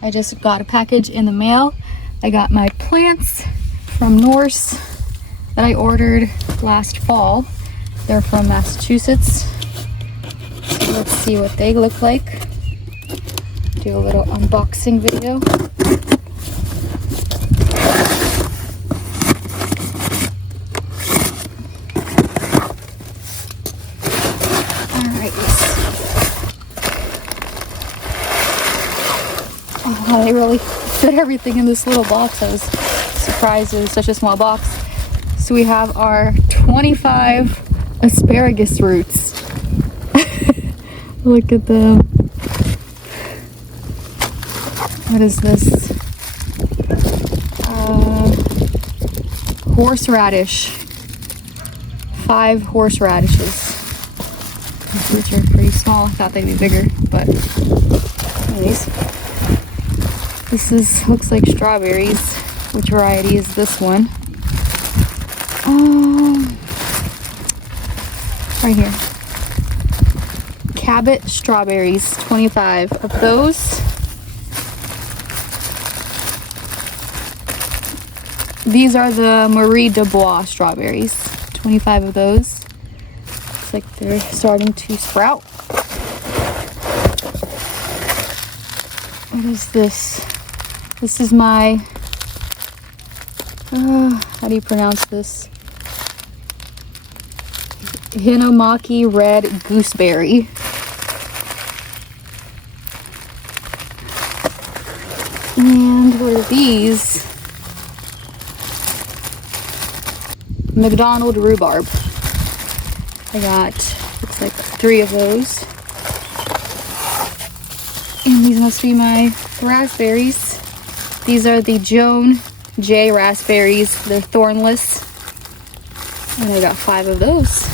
I just got a package in the mail. I got my plants from Norse that I last fall. They're from Massachusetts. So let's see what they look like. Do a little unboxing video. Alright. Oh, they really fit everything in this little box. I was surprised it was such a small box. So we have our 25 asparagus roots. Look at them. What is this? Horseradish. 5 horseradishes. These roots are pretty small. I thought they'd be bigger, but anyways. Looks like strawberries. Which variety is this one? Right here. Cabot strawberries, 25 of those. These are the Marie de Bois strawberries, 25 of those. Looks like they're starting to sprout. What is this? This is my, how do you pronounce this? Hinomaki red gooseberry. And what are these? McDonald rhubarb. I got, looks like 3 of those. And these must be my raspberries. These are the Joan J raspberries. They're thornless. And I got 5 of those.